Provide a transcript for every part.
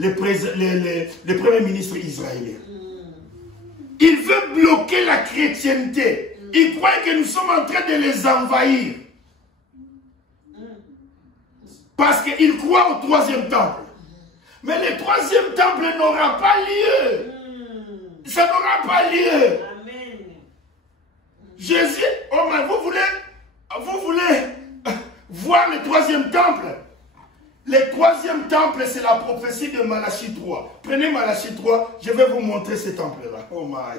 le premier ministre israélien. Il veut bloquer la chrétienté. Il croit que nous sommes en train de les envahir. Parce qu'il croit au troisième temple. Mais le troisième temple n'aura pas lieu. Ça n'aura pas lieu. Amen. Jésus, oh mais vous voulez voir le troisième temple? Le troisième temple, c'est la prophétie de Malachie 3. Prenez Malachie 3, je vais vous montrer ce temple-là. Oh my.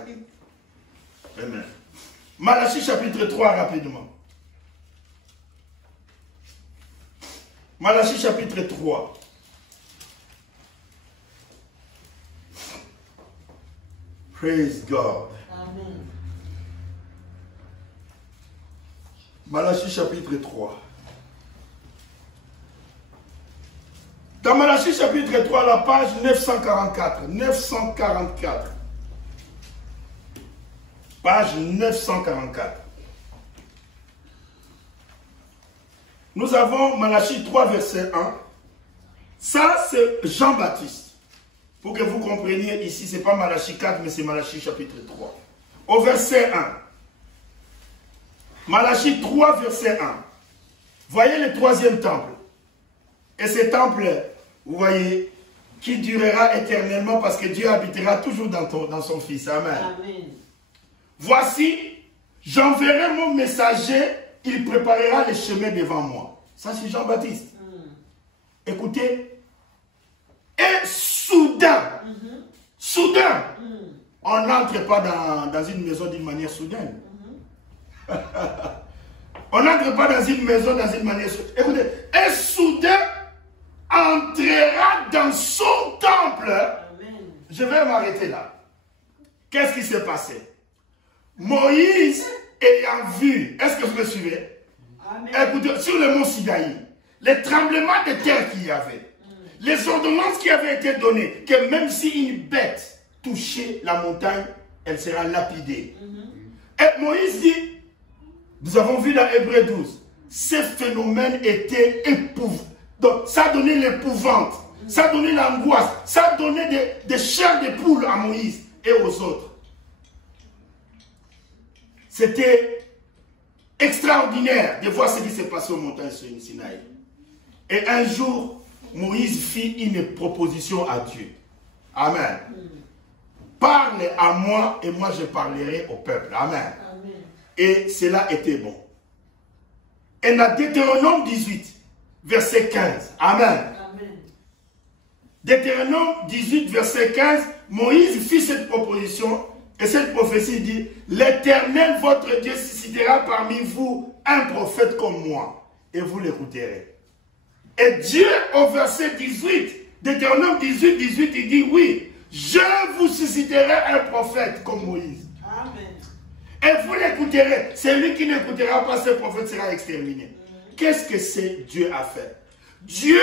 Amen. Malachie chapitre 3, rapidement. Malachie chapitre 3. Praise God. Amen. Malachie chapitre 3. Dans Malachie chapitre 3, la page 944. 944. Page 944. Nous avons Malachie 3, verset 1. Ça, c'est Jean-Baptiste. Pour que vous compreniez, ici, ce n'est pas Malachie 4, mais c'est Malachie chapitre 3. Au verset 1. Malachie 3, verset 1. Voyez le troisième temple. Et ce temple, vous voyez, qui durera éternellement parce que Dieu habitera toujours dans son Fils. Amen. Amen. Voici, j'enverrai mon messager, il préparera les chemins devant moi. Ça, c'est Jean-Baptiste. Écoutez. Et soudain, on n'entre pas dans une maison d'une manière soudaine. On n'entre pas dans une maison d'une manière soudaine. Écoutez, et soudain entrera dans son temple. Amen. Je vais m'arrêter là. Qu'est-ce qui s'est passé? Moïse ayant vu, est-ce que vous me suivez? Amen. Écoutez, sur le mont Sinaï, les tremblements de terre qu'il y avait, les ordonnances qui avaient été données, que même si une bête touchait la montagne, elle sera lapidée. Et Moïse dit, nous avons vu dans Hébreux 12, ces phénomènes étaient épouvantants. Donc, ça a donné l'épouvante, ça a donné l'angoisse, ça a donné des chairs de poule à Moïse et aux autres. C'était extraordinaire de voir ce qui s'est passé aux montagnes Sinaï. Et un jour, Moïse fit une proposition à Dieu. Amen. Parle à moi et moi je parlerai au peuple. Amen. Amen. Et cela était bon. Et dans Deutéronome 18, verset 15. Amen. Amen. Deutéronome 18, verset 15, Moïse fit cette proposition et cette prophétie dit, l'Éternel, votre Dieu, suscitera parmi vous un prophète comme moi et vous l'écouterez. Et Dieu, au verset 18, Deutéronome 18, 18, il dit, oui, je vous susciterai un prophète comme Moïse. Amen. Et vous l'écouterez. Celui qui n'écoutera pas ce prophète sera exterminé. Qu'est-ce que Dieu a fait? Dieu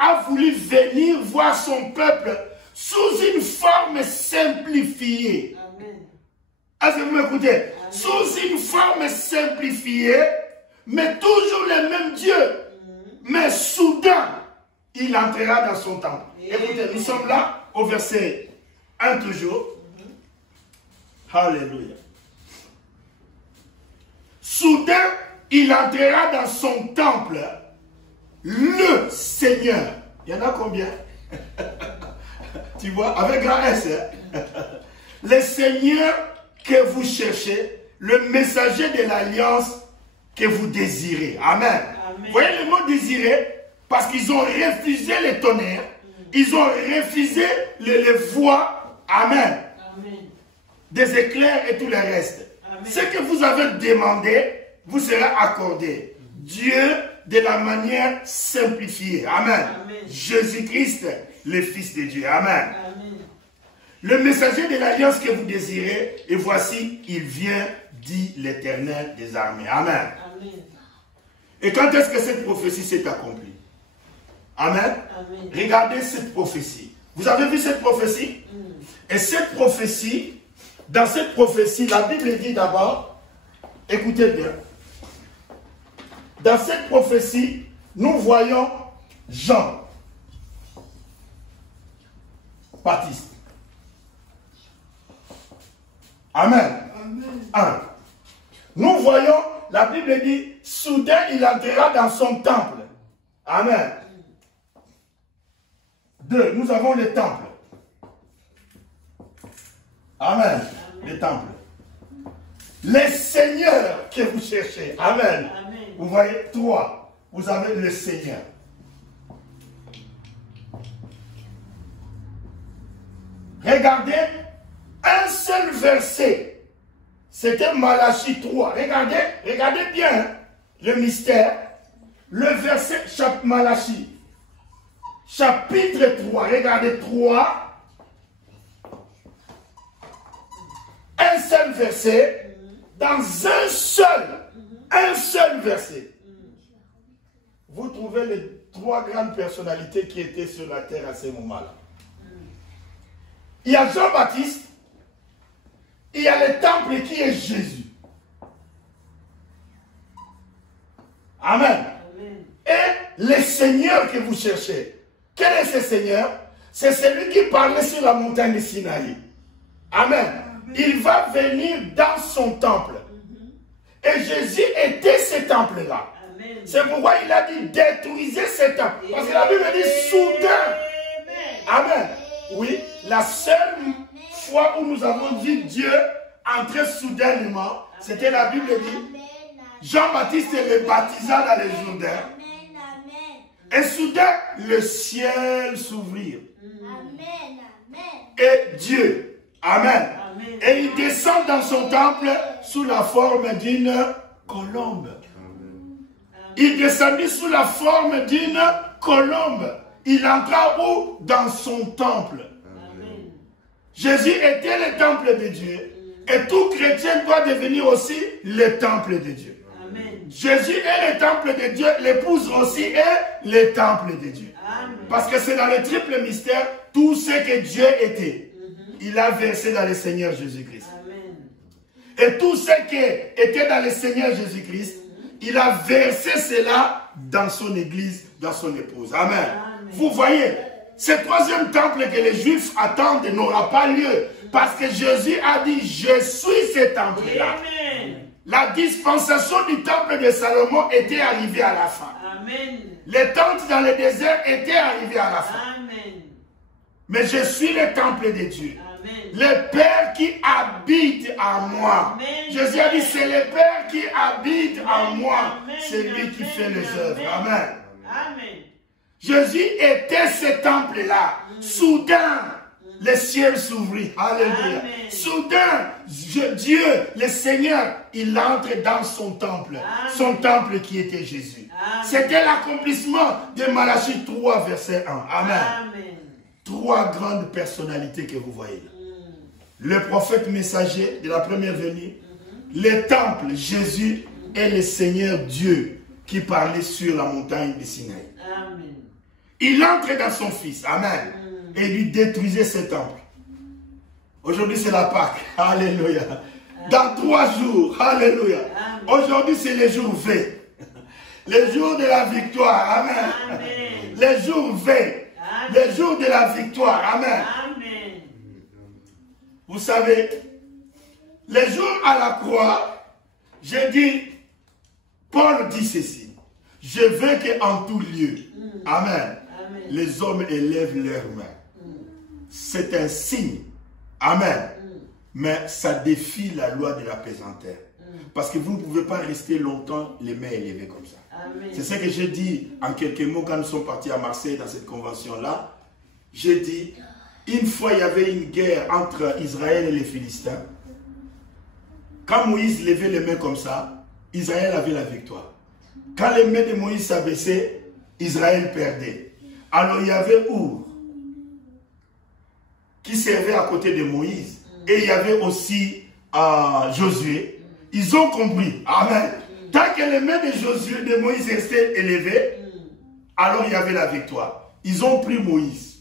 a voulu venir voir son peuple sous une forme simplifiée. Amen. Est-ce que vous m'écoutez? Amen. Sous une forme simplifiée, mais toujours le même Dieu. Mais soudain, il entrera dans son temple. Écoutez, nous sommes là au verset 1 toujours. Alléluia. Soudain, il entrera dans son temple. Le Seigneur. Il y en a combien? Tu vois, avec grand S. Le Seigneur que vous cherchez, le messager de l'alliance que vous désirez. Amen. Amen. Vous voyez le mot désirer? Parce qu'ils ont refusé les tonnerres. Ils ont refusé les voix. Amen. Amen. Des éclairs et tout le reste. Amen. Ce que vous avez demandé, vous sera accordé. Dieu de la manière simplifiée. Amen. Jésus-Christ, le Fils de Dieu. Amen. Amen. Le messager de l'alliance que vous désirez, et voici, il vient, dit l'Éternel des armées. Amen. Amen. Et quand est-ce que cette prophétie s'est accomplie? Amen. Amen. Regardez cette prophétie. Vous avez vu cette prophétie? Et cette prophétie, dans cette prophétie, la Bible dit d'abord, écoutez bien, dans cette prophétie, nous voyons Jean. Jean-Baptiste. Amen. Amen. Nous voyons, la Bible dit, soudain il entra dans son temple. Amen. 2, nous avons le temple. Amen. Le temple. Les seigneurs que vous cherchez. Amen. Amen. Vous voyez, 3, vous avez le Seigneur. Regardez, un seul verset, c'était Malachie 3. Regardez bien le mystère. Le verset, Malachie, chapitre 3, regardez 3. Un seul verset, dans un seul verset. Vous trouvez les 3 grandes personnalités qui étaient sur la terre à ce moment-là. Il y a Jean-Baptiste, il y a le temple qui est Jésus. Amen. Amen. Et le Seigneur que vous cherchez. Quel est ce Seigneur? C'est celui qui parlait sur la montagne de Sinaï. Amen. Amen. Il va venir dans son temple. Et Jésus était ce temple-là. C'est pourquoi il a dit détruisez ce temple. Parce que la Bible dit soudain. Amen. Oui, la seule fois où nous avons vu Dieu entrer soudainement, c'était la Bible dit, Jean-Baptiste le baptisa dans le Jourdain. Et soudain, le ciel s'ouvrit. Et Dieu, amen. Et il descend dans son temple sous la forme d'une colombe. Il descendit sous la forme d'une colombe. Il entra où? Dans son temple. Amen. Jésus était le temple de Dieu. Et tout chrétien doit devenir aussi le temple de Dieu. Amen. Jésus est le temple de Dieu. L'épouse aussi est le temple de Dieu. Amen. Parce que c'est dans le triple mystère, tout ce que Dieu était, il a versé dans le Seigneur Jésus-Christ. Et tout ce qui était dans le Seigneur Jésus-Christ, il a versé cela dans son église, dans son épouse. Amen. Amen. Vous voyez, ce troisième temple que les Juifs attendent n'aura pas lieu. Parce que Jésus a dit, je suis ce temple-là. La dispensation du temple de Salomon était arrivée à la fin. Amen. Les tentes dans le désert étaient arrivées à la fin. Amen. Mais je suis le temple de Dieu. Amen. Le Père qui habite en moi. Amen. Jésus a dit, c'est le Père qui habite en moi. C'est lui qui fait les œuvres. Amen. Amen. Jésus était ce temple-là. Soudain, le ciel s'ouvrit. Alléluia. Amen. Soudain, Dieu, le Seigneur, il entre dans son temple. Amen. Son temple qui était Jésus. C'était l'accomplissement de Malachie 3, verset 1. Amen. Amen. 3 grandes personnalités que vous voyez là. Le prophète messager de la première venue, le temple, Jésus et le Seigneur Dieu qui parlait sur la montagne de Sinaï. Amen. Il entrait dans son Fils. Amen. Et lui détruisait ce temple. Aujourd'hui, c'est la Pâque. Alléluia. Dans 3 jours. Alléluia. Aujourd'hui, c'est le jour V. Le jour de la victoire. Amen. Amen. Le jour V. Amen. Le jour de la victoire. Amen. Amen. Vous savez, le jour à la croix, j'ai dit, Paul dit ceci. Je veux qu'en tout lieu, Amen, les hommes élèvent leurs mains. C'est un signe. Amen. Mais ça défie la loi de la pesanteur. Parce que vous ne pouvez pas rester longtemps les mains élevées comme ça. C'est ce que j'ai dit en quelques mots quand nous sommes partis à Marseille dans cette convention-là. J'ai dit, une fois il y avait une guerre entre Israël et les Philistins. Quand Moïse levait les mains comme ça, Israël avait la victoire. Quand les mains de Moïse s'abaissaient, Israël perdait. Alors il y avait Our qui servait à côté de Moïse. Et il y avait aussi Josué. Ils ont compris. Amen. Tant que les mains de Josué, de Moïse restaient élevées, alors il y avait la victoire. Ils ont pris Moïse.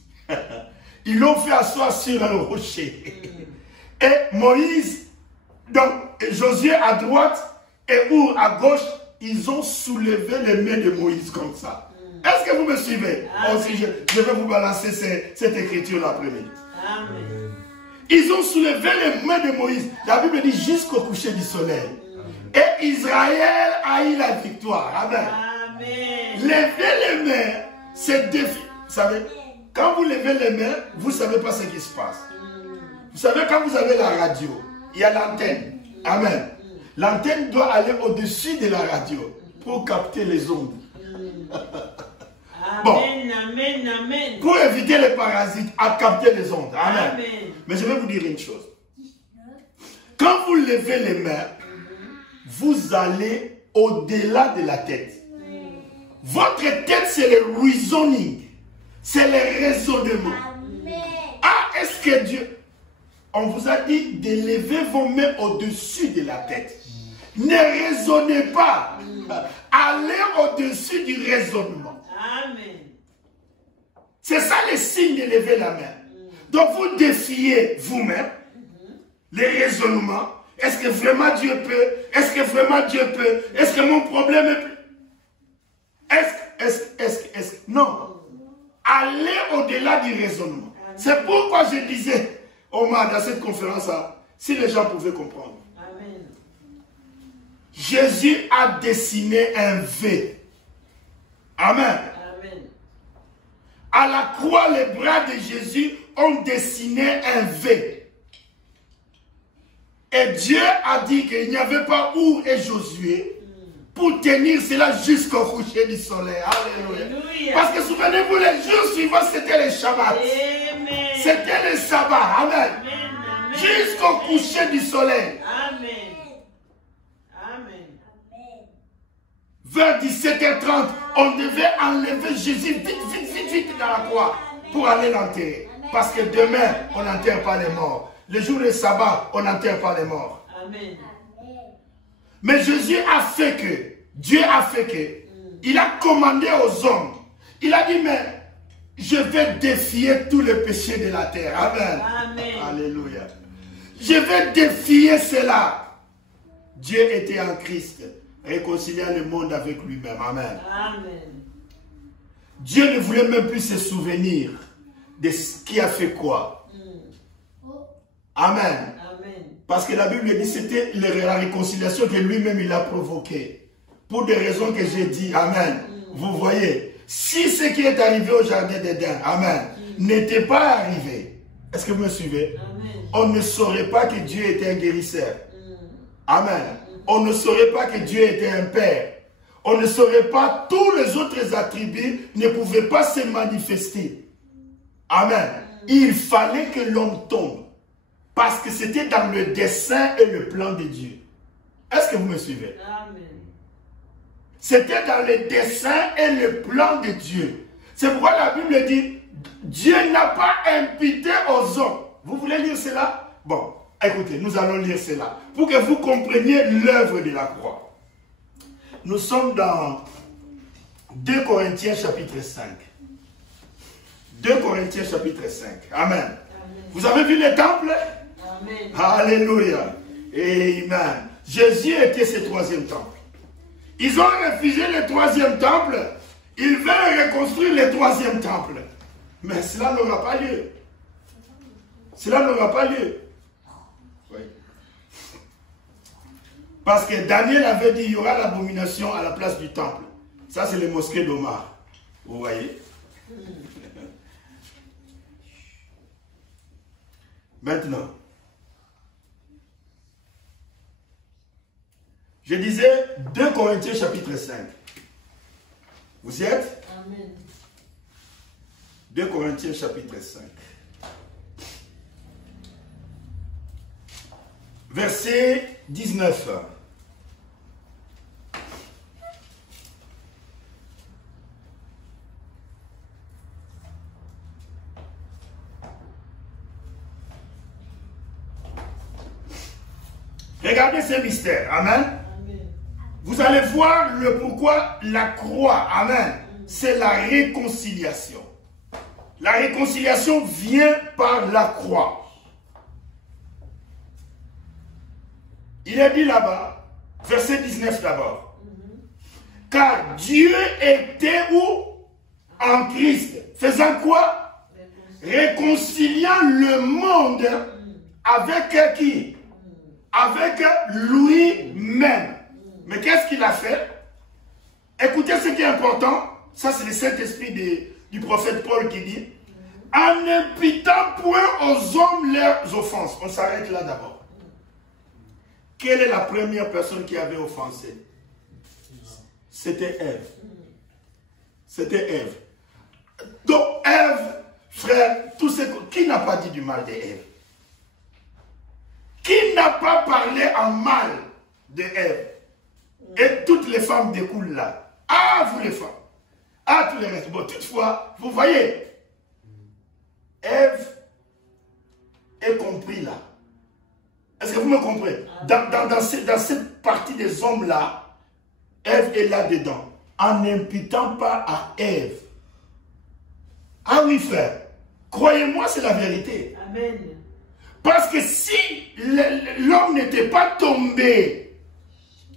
Ils l'ont fait asseoir sur le rocher. Et Moïse, donc Josué à droite et Our à gauche, ils ont soulevé les mains de Moïse comme ça. Est-ce que vous me suivez? Aussi, je vais vous balancer cette écriture l'après-midi. Amen. Ils ont soulevé les mains de Moïse. La Bible dit jusqu'au coucher du soleil. Et Israël a eu la victoire. Amen. Amen. Lever les mains, c'est défi. Vous savez, quand vous levez les mains, vous ne savez pas ce qui se passe. Vous savez, quand vous avez la radio, il y a l'antenne. Amen. L'antenne doit aller au-dessus de la radio pour capter les ondes. Bon. Amen, amen, amen. Pour éviter les parasites à capter les ondes. Amen. Amen. Mais je vais vous dire une chose. Quand vous levez les mains, vous allez au-delà de la tête. Votre tête, c'est le reasoning. C'est le raisonnement. Ah, est-ce que Dieu... On vous a dit de lever vos mains au-dessus de la tête. Ne raisonnez pas. Allez au-dessus du raisonnement. Amen. C'est ça le signe de lever la main. Donc vous défiez vous-même les raisonnements. Est-ce que vraiment Dieu peut? Est-ce que vraiment Dieu peut? Est-ce que mon problème est... Non. Allez au-delà du raisonnement. C'est pourquoi je disais, Omar, dans cette conférence-là, si les gens pouvaient comprendre. Amen. Jésus a dessiné un V. Amen. Amen. À la croix, les bras de Jésus ont dessiné un V. Et Dieu a dit qu'il n'y avait pas Our et Josué pour tenir cela jusqu'au coucher du soleil. Alléluia. Alléluia. Parce que souvenez-vous, les jours suivants, c'était le Shabbat. Amen. C'était le sabbat. Amen. Amen. Amen. Jusqu'au coucher du soleil. Amen. Amen. Vers 17h30, on devait enlever Jésus vite dans la croix pour aller l'enterrer. Parce que demain, on n'enterre pas les morts. Le jour du sabbat, on n'enterre pas les morts. Amen. Mais Jésus a fait que, Dieu a fait que, il a commandé aux hommes. Il a dit, mais je vais défier tous les péchés de la terre. Amen. Amen. Alléluia. Je vais défier cela. Dieu était en Christ, réconciliant le monde avec lui-même. Amen. Amen. Dieu ne voulait même plus se souvenir de ce qui a fait quoi. Amen. Amen. Parce que la Bible dit que c'était la réconciliation que lui-même il a provoquée. Pour des raisons que j'ai dit. Amen. Vous voyez, si ce qui est arrivé au jardin d'Éden, amen, n'était pas arrivé, est-ce que vous me suivez? Amen. On ne saurait pas que Dieu était un guérisseur. Amen. On ne saurait pas que Dieu était un père. On ne saurait pas, tous les autres attributs ne pouvaient pas se manifester. Amen. Il fallait que l'homme tombe. Parce que c'était dans le dessein et le plan de Dieu. Est-ce que vous me suivez? Amen. C'était dans le dessein et le plan de Dieu. C'est pourquoi la Bible dit, Dieu n'a pas imputé aux hommes. Vous voulez lire cela? Bon, écoutez, nous allons lire cela. Pour que vous compreniez l'œuvre de la croix. Nous sommes dans 2 Corinthiens chapitre 5. 2 Corinthiens chapitre 5. Amen. Amen. Vous avez vu les temples? Amen. Alléluia. Amen. Jésus était ce troisième temple. Ils ont refusé le troisième temple. Ils veulent reconstruire le troisième temple. Mais cela n'aura pas lieu. Cela n'aura pas lieu. Oui. Parce que Daniel avait dit, il y aura l'abomination à la place du temple. Ça, c'est les mosquées d'Omar. Vous voyez? Maintenant, je disais 2 Corinthiens chapitre 5. Vous y êtes? Amen. 2 Corinthiens chapitre 5. Verset 19. Regardez ce mystère. Amen. Amen. Vous allez voir le pourquoi la croix. Amen. C'est la réconciliation. La réconciliation vient par la croix. Il est dit là-bas, verset 19 d'abord. Car Dieu était où? En Christ. Faisant quoi? réconciliant le monde avec qui? Avec lui-même. Mais qu'est-ce qu'il a fait? Écoutez ce qui est important. Ça, c'est le Saint-Esprit du prophète Paul qui dit, en n'imputant point aux hommes leurs offenses. On s'arrête là d'abord. Quelle est la première personne qui avait offensé? C'était Ève. C'était Ève. Donc Ève, frère, qui n'a pas dit du mal d'Ève? Qui n'a pas parlé en mal d'Ève? Et toutes les femmes découlent là. Ah, vous les femmes. Ah, tous les restes. Bon, toutefois, vous voyez, Ève est compris là. Est-ce que vous me comprenez? Dans cette partie des hommes là, Ève est là-dedans. En n'imputant pas à Ève. Ah oui, frère. Croyez-moi, c'est la vérité. Amen. Parce que si l'homme n'était pas tombé,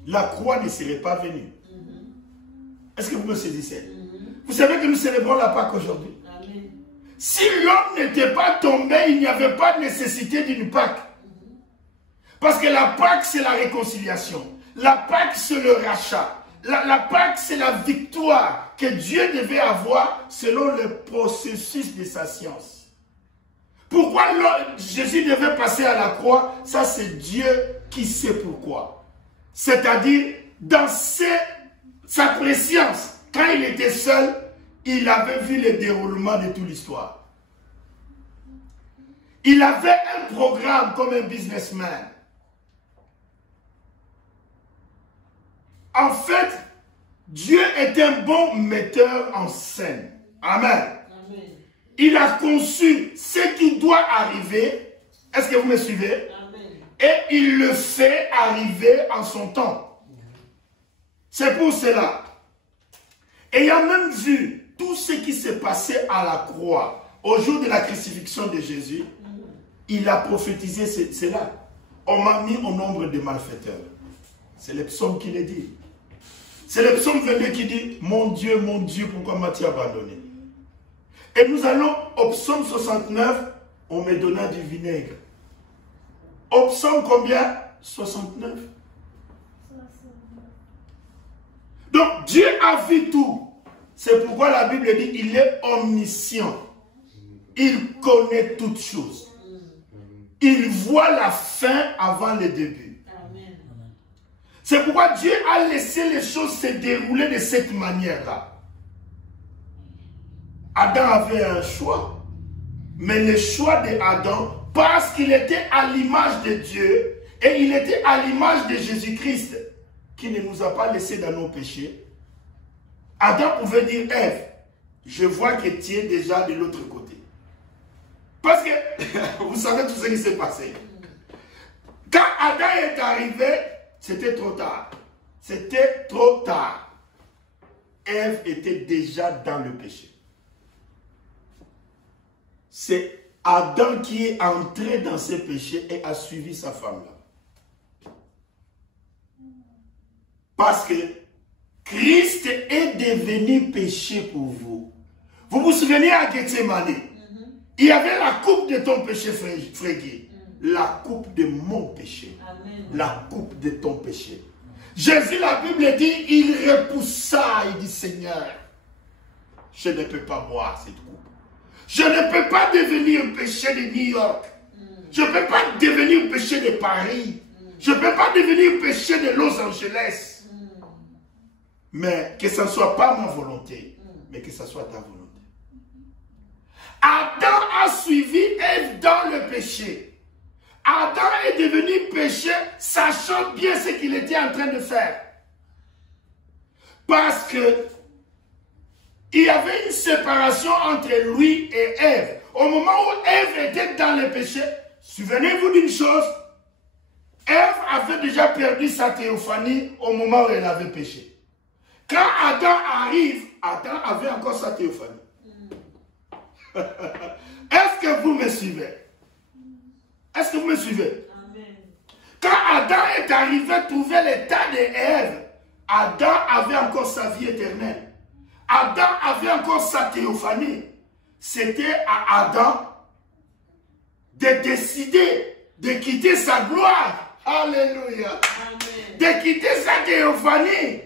la croix ne serait pas venue. Est-ce que vous me saisissez? Vous savez que nous célébrons la Pâque aujourd'hui. Si l'homme n'était pas tombé, il n'y avait pas de nécessité d'une Pâque. Parce que la Pâque, c'est la réconciliation. La Pâque, c'est le rachat. La Pâque, c'est la victoire que Dieu devait avoir selon le processus de sa science. Pourquoi Jésus devait passer à la croix? Ça, c'est Dieu qui sait pourquoi. C'est-à-dire, dans sa préscience, quand il était seul, il avait vu le déroulement de toute l'histoire. Il avait un programme comme un businessman. En fait, Dieu est un bon metteur en scène. Amen. Amen. Il a conçu ce qui doit arriver. Est-ce que vous me suivez? Amen. Et il le fait arriver en son temps. C'est pour cela. Ayant même vu tout ce qui s'est passé à la croix, au jour de la crucifixion de Jésus, il a prophétisé cela. On m'a mis au nombre des malfaiteurs. C'est le psaume qui le dit. C'est le psaume 22 qui dit, mon Dieu, pourquoi m'as-tu abandonné? Et nous allons au psaume 69, on me donna du vinaigre. Au psaume combien? 69. Donc Dieu a vu tout. C'est pourquoi la Bible dit, il est omniscient. Il connaît toutes choses. Il voit la fin avant le début. C'est pourquoi Dieu a laissé les choses se dérouler de cette manière-là. Adam avait un choix. Mais le choix d'Adam, parce qu'il était à l'image de Dieu, et il était à l'image de Jésus-Christ, qui ne nous a pas laissés dans nos péchés, Adam pouvait dire, Ève, je vois que tu es déjà de l'autre côté. Parce que, vous savez tout ce qui s'est passé. Quand Adam est arrivé, c'était trop tard. C'était trop tard. Ève était déjà dans le péché. C'est Adam qui est entré dans ce péché et a suivi sa femme-là. Parce que Christ est devenu péché pour vous. Vous vous souvenez à Gethsemane? Il y avait la coupe de ton péché, frère. La coupe de mon péché. Amen. La coupe de ton péché. Jésus, la Bible dit, il repoussa, il dit, Seigneur, je ne peux pas boire cette coupe. Je ne peux pas devenir péché de New York. Je ne peux pas devenir péché de Paris. Je ne peux pas devenir péché de Los Angeles. Mais que ce ne soit pas ma volonté, mais que ce soit ta volonté. Adam a suivi Ève dans le péché. Adam est devenu péché, sachant bien ce qu'il était en train de faire. Parce que il y avait une séparation entre lui et Ève. Au moment où Ève était dans le péché, souvenez-vous d'une chose, Ève avait déjà perdu sa théophanie au moment où elle avait péché. Quand Adam arrive, Adam avait encore sa théophanie. Est-ce que vous me suivez? Est-ce que vous me suivez? Amen. Quand Adam est arrivé trouver l'état d'Ève, Adam avait encore sa vie éternelle. Adam avait encore sa théophanie. c'était à Adam de décider de quitter sa gloire. Alléluia. Amen. De quitter sa théophanie.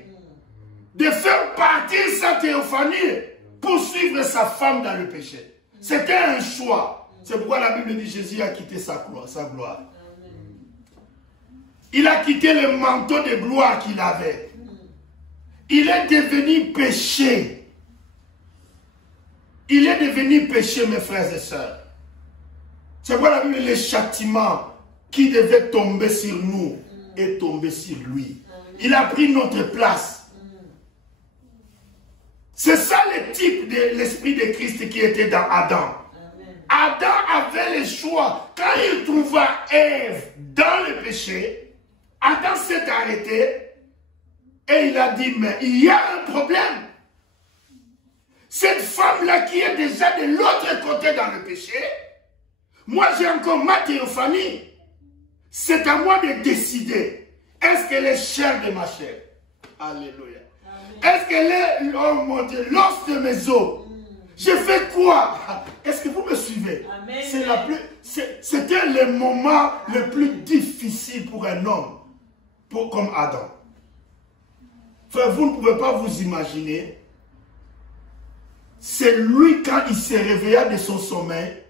De faire partir sa théophanie pour suivre sa femme dans le péché. C'était un choix. C'est pourquoi la Bible dit Jésus a quitté sa gloire. Il a quitté le manteau de gloire qu'il avait. Il est devenu péché. Il est devenu péché, mes frères et sœurs. C'est pourquoi la Bible dit le châtiment qui devait tomber sur nous est tombé sur lui. Il a pris notre place. C'est ça le type de l'esprit de Christ qui était dans Adam. Adam avait le choix. Quand il trouva Ève dans le péché, Adam s'est arrêté et il a dit, mais il y a un problème. Cette femme-là qui est déjà de l'autre côté dans le péché, moi j'ai encore ma théophanie. C'est à moi de décider. Est-ce qu'elle est chair de ma chair? Alléluia. Est-ce qu'elle est, oh mon Dieu, l'os de mes os? Je fais quoi? Est-ce que vous me suivez? C'était le moment le plus difficile pour un homme, comme Adam. Enfin, vous ne pouvez pas vous imaginer. C'est lui, quand il s'est réveillé de son sommeil,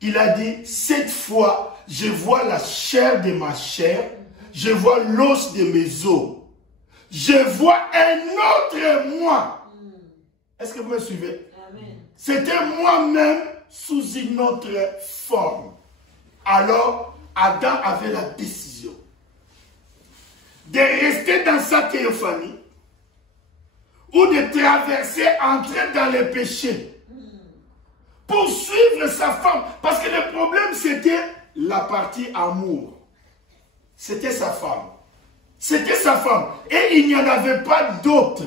il a dit, cette fois, je vois la chair de ma chair, je vois l'os de mes os. Je vois un autre moi. Est-ce que vous me suivez? C'était moi-même sous une autre forme. Alors, Adam avait la décision de rester dans sa théophanie ou de traverser, entrer dans le péché pour suivre sa femme. Parce que le problème, c'était la partie amour. C'était sa femme. C'était sa femme. Et il n'y en avait pas d'autre.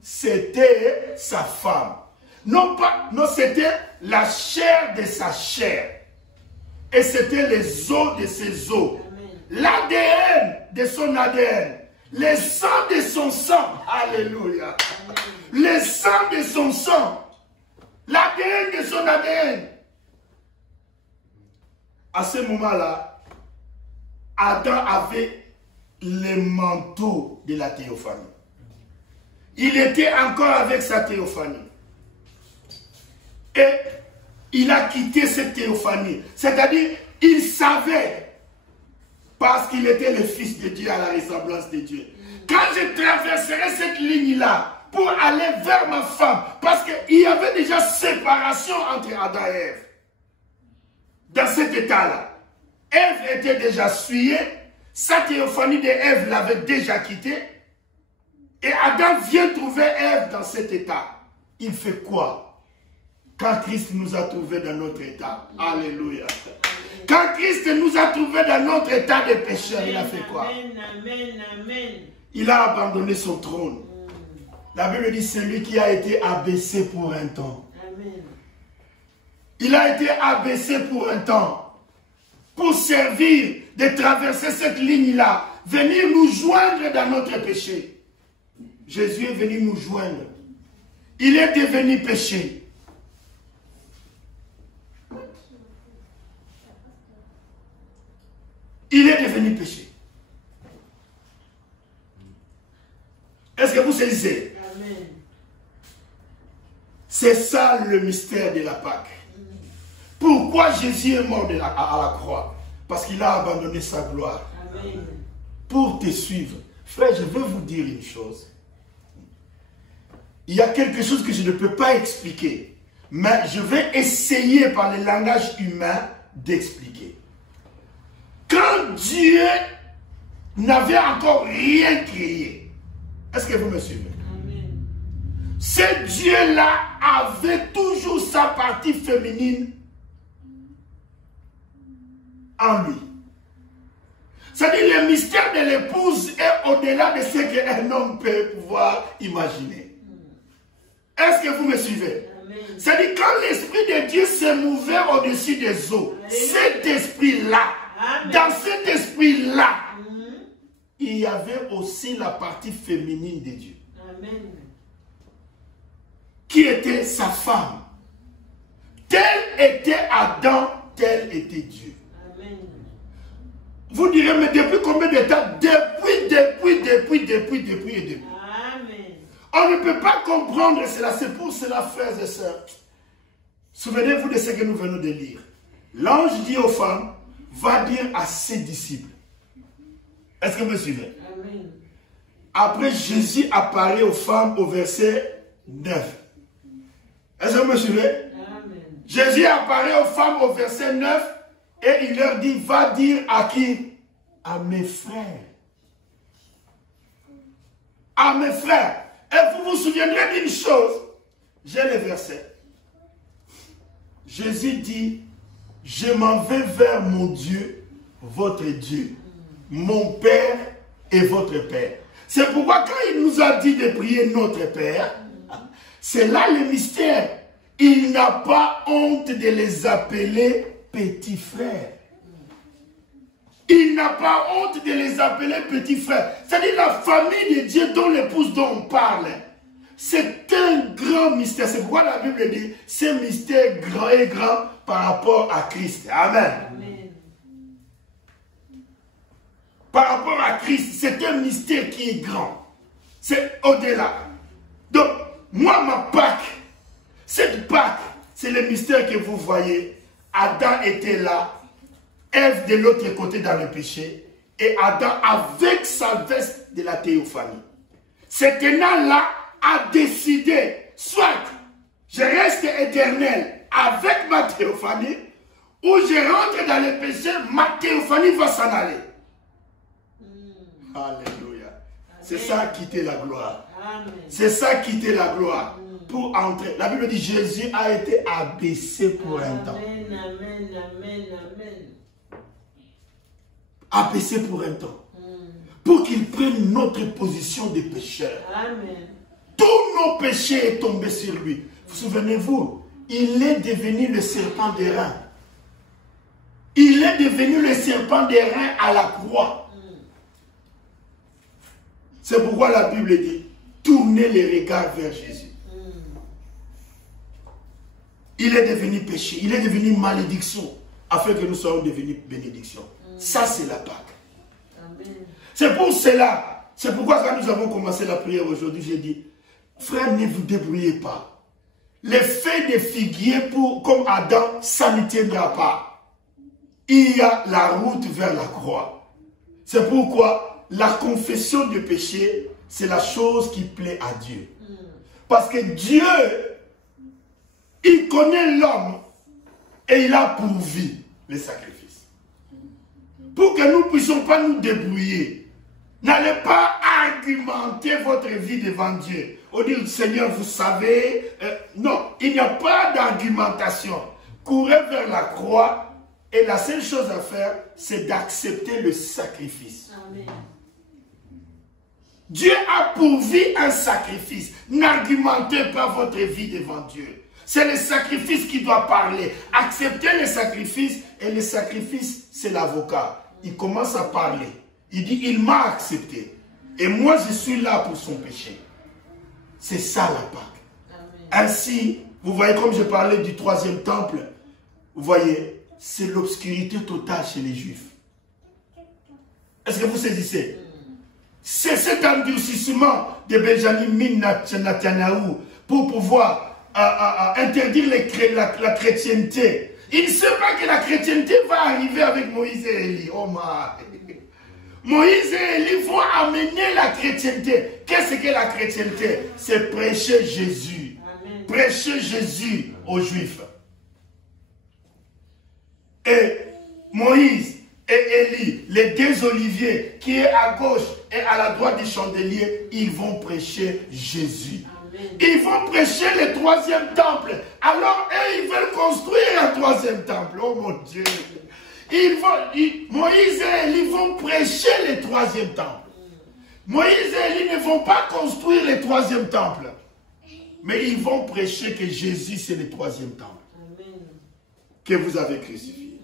C'était sa femme. Non, c'était la chair de sa chair. Et c'était les os de ses os. L'ADN de son ADN. Le sang de son sang. Alléluia. Le sang de son sang. L'ADN de son ADN. À ce moment-là, Adam avait le manteau de la théophanie. Il était encore avec sa théophanie. Et il a quitté cette théophanie. C'est-à-dire, il savait, parce qu'il était le Fils de Dieu à la ressemblance de Dieu. Quand je traverserai cette ligne-là pour aller vers ma femme, parce qu'il y avait déjà séparation entre Adam et Ève. Dans cet état-là, Ève était déjà souillée, sa théophanie de Ève l'avait déjà quittée, et Adam vient trouver Ève dans cet état. Il fait quoi? Quand Christ nous a trouvés dans notre état. Alléluia. Quand Christ nous a trouvés dans notre état de pécheur, il a fait quoi? Il a abandonné son trône. La Bible dit, c'est lui qui a été abaissé pour un temps. Il a été abaissé pour un temps. Pour servir de traverser cette ligne-là. Venir nous joindre dans notre péché. Jésus est venu nous joindre. Il est devenu péché. Il est devenu péché. Est-ce que vous saisissez? C'est ça le mystère de la Pâque. Pourquoi Jésus est mort à la croix? Parce qu'il a abandonné sa gloire. Amen. Pour te suivre. Frère, je veux vous dire une chose. Il y a quelque chose que je ne peux pas expliquer. Mais je vais essayer par le langage humain d'expliquer. Quand Dieu n'avait encore rien créé, est-ce que vous me suivez? Amen. Ce Dieu-là avait toujours sa partie féminine en lui. C'est-à-dire le mystère de l'épouse est au-delà de ce qu'un homme peut pouvoir imaginer. Est-ce que vous me suivez? C'est-à-dire quand l'Esprit de Dieu se mouvait au-dessus des eaux, cet esprit-là, dans cet esprit-là, il y avait aussi la partie féminine de Dieu. Amen. Qui était sa femme. tel était Adam, tel était Dieu. Amen. Vous direz, mais depuis combien de temps? Depuis. Amen. On ne peut pas comprendre cela. C'est pour cela, frères et sœurs. Souvenez-vous de ce que nous venons de lire. L'ange dit aux femmes, va dire à ses disciples. Est-ce que vous me suivez? Amen. Après, Jésus apparaît aux femmes au verset 9. Est-ce que vous me suivez? Amen. Jésus apparaît aux femmes au verset 9 et il leur dit, va dire à qui? À mes frères. À mes frères. Et vous vous souviendrez d'une chose. J'ai le verset. Jésus dit, je m'en vais vers mon Dieu, votre Dieu, mon Père et votre Père. C'est pourquoi quand il nous a dit de prier notre Père, c'est là le mystère. Il n'a pas honte de les appeler petits frères. Il n'a pas honte de les appeler petits frères. C'est-à-dire la famille de Dieu dont l'épouse dont on parle. C'est un grand mystère. C'est pourquoi la Bible dit, ce mystère grand et grand par rapport à Christ. Amen. Amen. Par rapport à Christ, c'est un mystère qui est grand. C'est au-delà. Donc, moi, ma Pâque, cette Pâque, c'est le mystère que vous voyez. Adam était là, Ève de l'autre côté dans le péché, et Adam avec sa veste de la théophanie. Cet élan-là a décidé, soit je reste éternel avec ma théophanie, ou je rentre dans le péché, ma théophanie va s'en aller. Alléluia. C'est ça quitter la gloire. C'est ça quitter la gloire. Pour entrer. La Bible dit Jésus a été abaissé pour un temps. Amen, amen, amen, amen. Abaissé pour un temps. Pour qu'il prenne notre position de pécheur. Amen. Tous nos péchés est tombé sur lui. Vous souvenez-vous, il est devenu le serpent d'airain. Il est devenu le serpent d'airain à la croix. C'est pourquoi la Bible dit, tournez les regards vers Jésus. Il est devenu péché, il est devenu malédiction, afin que nous soyons devenus bénédiction. Ça, c'est la Pâque. C'est pour cela, c'est pourquoi quand nous avons commencé la prière aujourd'hui, j'ai dit, frère, ne vous débrouillez pas. Les feuilles de figuier, comme Adam, ça ne tiendra pas. Il y a la route vers la croix. C'est pourquoi la confession du péché, c'est la chose qui plaît à Dieu. Parce que Dieu, il connaît l'homme et il a pourvu les sacrifices. Pour que nous ne puissions pas nous débrouiller, n'allez pas argumenter votre vie devant Dieu. On dit, Seigneur, vous savez, non, il n'y a pas d'argumentation. Courez vers la croix et la seule chose à faire, c'est d'accepter le sacrifice. Amen. Dieu a pourvu un sacrifice. N'argumentez pas votre vie devant Dieu. C'est le sacrifice qui doit parler. Acceptez le sacrifice et le sacrifice, c'est l'avocat. Il commence à parler. Il dit, il m'a accepté. Et moi, je suis là pour son péché. C'est ça la Pâque. Amen. Ainsi, vous voyez, comme je parlais du troisième temple, vous voyez, c'est l'obscurité totale chez les Juifs. Est-ce que vous saisissez? C'est cet endurcissement de Benjamin Netanyahu pour pouvoir interdire la chrétienté. Il ne sait pas que la chrétienté va arriver avec Moïse et Élie. Oh my. Moïse et Élie vont amener la chrétienté. Qu'est-ce que la chrétienté? C'est prêcher Jésus. Amen. Prêcher Jésus aux Juifs. Et Moïse et Élie, les deux oliviers qui est à gauche et à la droite du chandelier, ils vont prêcher Jésus. Amen. Ils vont prêcher le troisième temple. Alors, eux, ils veulent construire un troisième temple. Oh mon Dieu. Moïse et Élie vont prêcher le troisième temple. Moïse et Élie ne vont pas construire le troisième temple. Mais ils vont prêcher que Jésus, c'est le troisième temple. Amen. Que vous avez crucifié.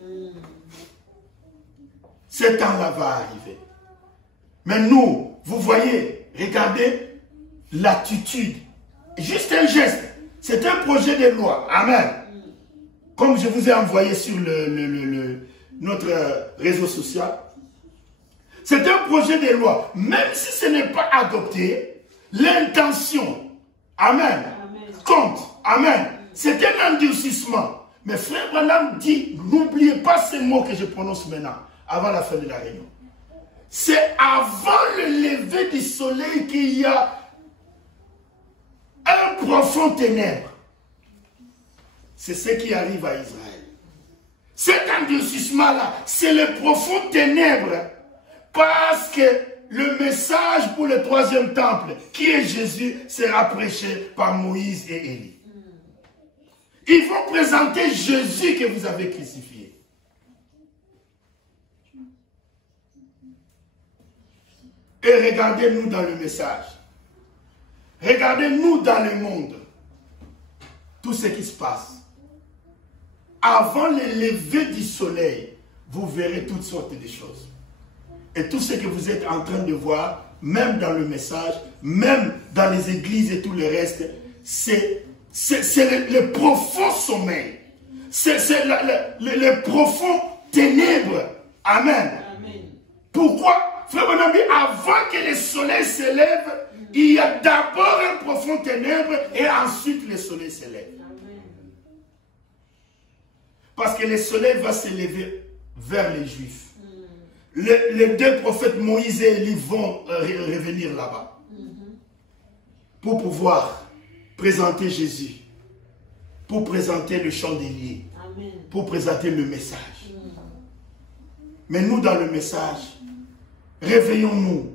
Ce temps-là va arriver. Mais nous, vous voyez, regardez l'attitude. Juste un geste. C'est un projet de loi. Amen. comme je vous ai envoyé sur notre réseau social. C'est un projet de loi. Même si ce n'est pas adopté, l'intention, amen, compte, amen. C'est un endurcissement. Mais frère Branham dit, n'oubliez pas ces mots que je prononce maintenant, avant la fin de la réunion. C'est avant le lever du soleil qu'il y a un profond ténèbre. C'est ce qui arrive à Israël. Cet endurcissement-là, c'est le profond ténèbre. Parce que le message pour le troisième temple, qui est Jésus, sera prêché par Moïse et Élie. Ils vont présenter Jésus que vous avez crucifié. Et regardez-nous dans le message. Regardez-nous dans le monde. Tout ce qui se passe. Avant le lever du soleil, vous verrez toutes sortes de choses. Et tout ce que vous êtes en train de voir, même dans le message, même dans les églises et tout le reste, c'est le profond sommeil. C'est le profond ténèbre. Amen. Amen. Pourquoi? Frère Bonambi, avant que le soleil se lève, il y a d'abord un profond ténèbre et ensuite le soleil se lève. Amen. Parce que le soleil va se lever vers les Juifs. Les deux prophètes Moïse et Élie vont revenir là-bas pour pouvoir présenter Jésus, pour présenter le chandelier, pour présenter le message. Mais nous, dans le message, réveillons-nous.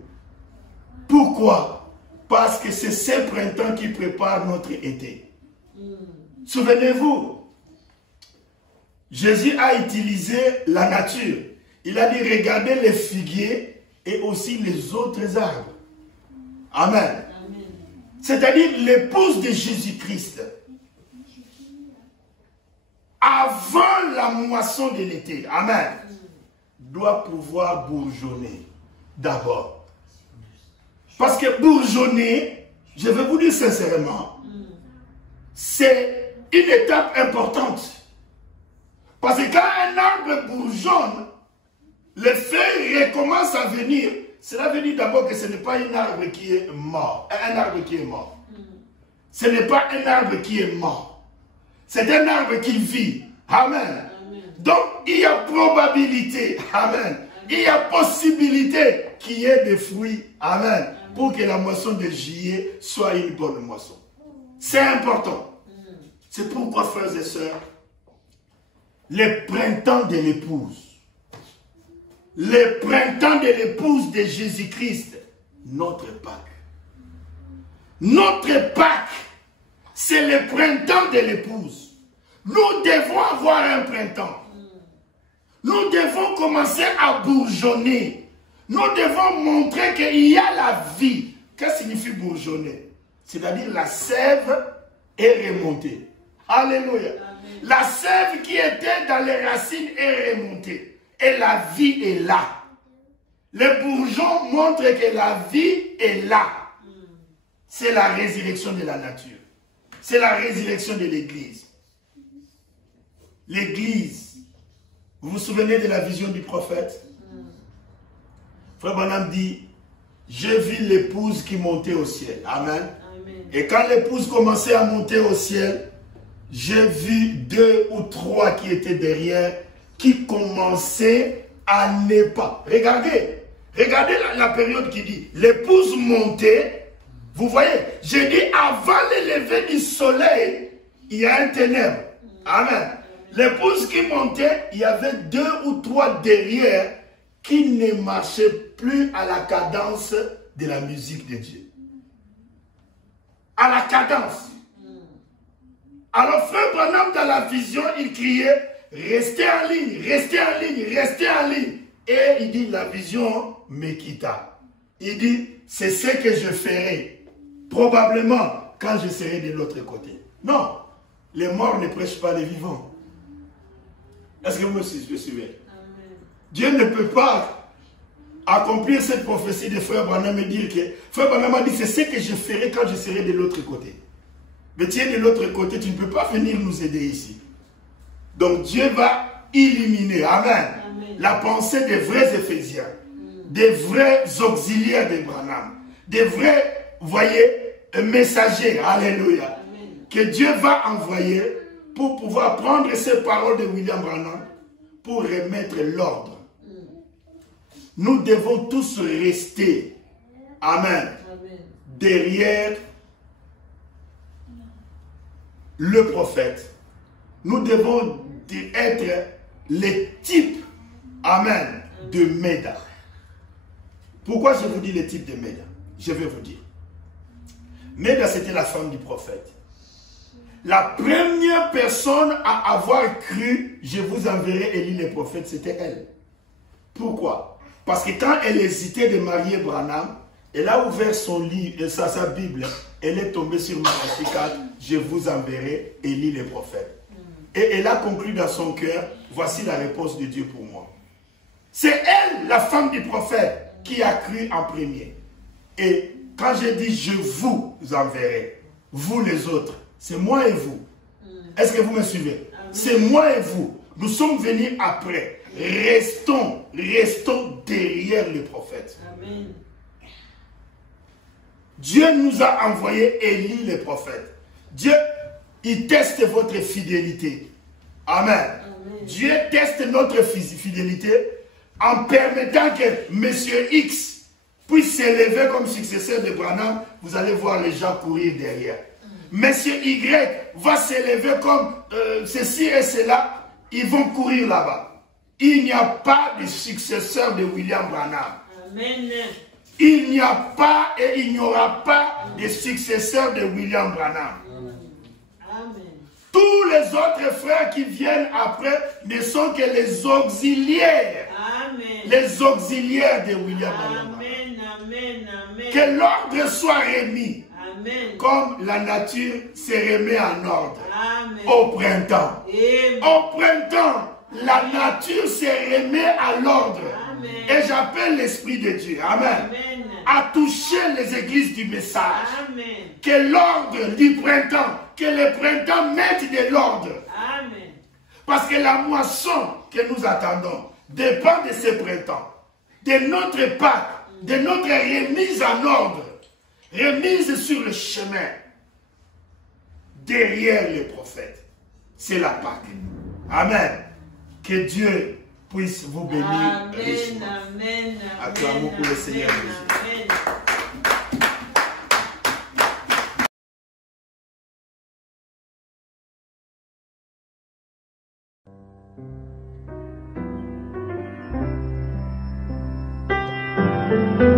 Pourquoi? Parce que c'est ce printemps qui prépare notre été. Souvenez-vous, Jésus a utilisé la nature. Il a dit, regardez les figuiers et aussi les autres arbres. Amen. Amen. C'est-à-dire l'épouse de Jésus-Christ. Avant la moisson de l'été, amen, doit pouvoir bourgeonner d'abord. Parce que bourgeonner, je vais vous dire sincèrement, c'est une étape importante. Parce que quand un arbre bourgeonne, les feuilles recommencent à venir. Cela veut dire d'abord que ce n'est pas un arbre qui est mort. Un arbre qui est mort. Ce n'est pas un arbre qui est mort. C'est un arbre qui vit. Amen. Amen. Donc, il y a probabilité. Amen. Il y a possibilité qu'il y ait des fruits. Amen. Amen. Pour que la moisson de juillet soit une bonne moisson. C'est important. C'est pourquoi, frères et sœurs, le printemps de l'épouse, le printemps de l'épouse de Jésus-Christ, notre Pâques. Notre Pâques, c'est le printemps de l'épouse. Nous devons avoir un printemps. Nous devons commencer à bourgeonner. Nous devons montrer qu'il y a la vie. Qu'est-ce que signifie bourgeonner? C'est-à-dire la sève est remontée. Alléluia. Amen. La sève qui était dans les racines est remontée. Et la vie est là. Le bourgeon montre que la vie est là. C'est la résurrection de la nature. C'est la résurrection de l'Église. L'Église, vous vous souvenez de la vision du prophète? Frère Branham dit, j'ai vu l'épouse qui montait au ciel. Amen. Amen. Et quand l'épouse commençait à monter au ciel, j'ai vu 2 ou 3 qui étaient derrière, qui commençait à ne pas. Regardez la période qui dit, l'épouse montait, vous voyez, j'ai dit avant le lever du soleil, il y a un ténèbre. Amen. L'épouse qui montait, il y avait 2 ou 3 derrière qui ne marchaient plus à la cadence de la musique de Dieu. À la cadence. Alors frère Branham dans la vision, il criait, restez en ligne, restez en ligne, restez en ligne. Et il dit, la vision me quitta. Il dit, c'est ce que je ferai, probablement, quand je serai de l'autre côté. Non, les morts ne prêchent pas les vivants. Est-ce que vous me suivez? Dieu ne peut pas accomplir cette prophétie de frère Branham et dire que, frère Branham a dit, c'est ce que je ferai quand je serai de l'autre côté. Mais tu es de l'autre côté, tu ne peux pas venir nous aider ici. Donc Dieu va illuminer, amen, Amen. la pensée des vrais Éphésiens, des vrais auxiliaires de Branham, des vrais, voyez, messagers, alléluia, Amen. que Dieu va envoyer pour pouvoir prendre ces paroles de William Branham pour remettre l'ordre. Nous devons tous rester, amen, Amen. derrière le prophète. Nous devons être les types, amen, de Méda. Pourquoi je vous dis les types de Méda? Je vais vous dire. Méda, c'était la femme du prophète. La première personne à avoir cru, je vous enverrai Élie le prophète, c'était elle. Pourquoi? Parce que quand elle hésitait de marier Branham, elle a ouvert son livre, sa Bible, elle est tombée sur Malachie 4, je vous enverrai Élie le prophète. Et elle a conclu dans son cœur, voici la réponse de Dieu pour moi. C'est elle, la femme du prophète, qui a cru en premier. Et quand je dis je vous enverrai, vous les autres, c'est moi et vous. Est-ce que vous me suivez? C'est moi et vous. Nous sommes venus après. Restons derrière le prophète. Amen. Dieu nous a envoyé Élie le prophète. Dieu, il teste votre fidélité. Amen. Amen. Dieu teste notre fidélité en permettant que Monsieur X puisse s'élever comme successeur de Branham. Vous allez voir les gens courir derrière. Monsieur Y va s'élever comme ceci et cela. Ils vont courir là-bas. Il n'y a pas de successeur de William Branham. Amen. Il n'y a pas et il n'y aura pas de successeur de William Branham. Amen. Tous les autres frères qui viennent après ne sont que les auxiliaires. Amen. Les auxiliaires de William Branham. Amen. Amen. Amen. Que l'ordre soit remis Amen. comme la nature se remet en ordre Amen. au printemps. Amen. Au printemps, la nature se remet à l'ordre. Amen. Et j'appelle l'Esprit de Dieu, amen, Amen. à toucher les églises du message. Amen. Que l'ordre du printemps, que le printemps mette de l'ordre. Amen. Parce que la moisson que nous attendons dépend de ce printemps, de notre Pâques, de notre remise en ordre, remise sur le chemin, derrière les prophètes. C'est la Pâques. Amen. Que Dieu puisse vous bénir. Amen. richement. Amen. Acclamons pour le Seigneur Amen. Amen.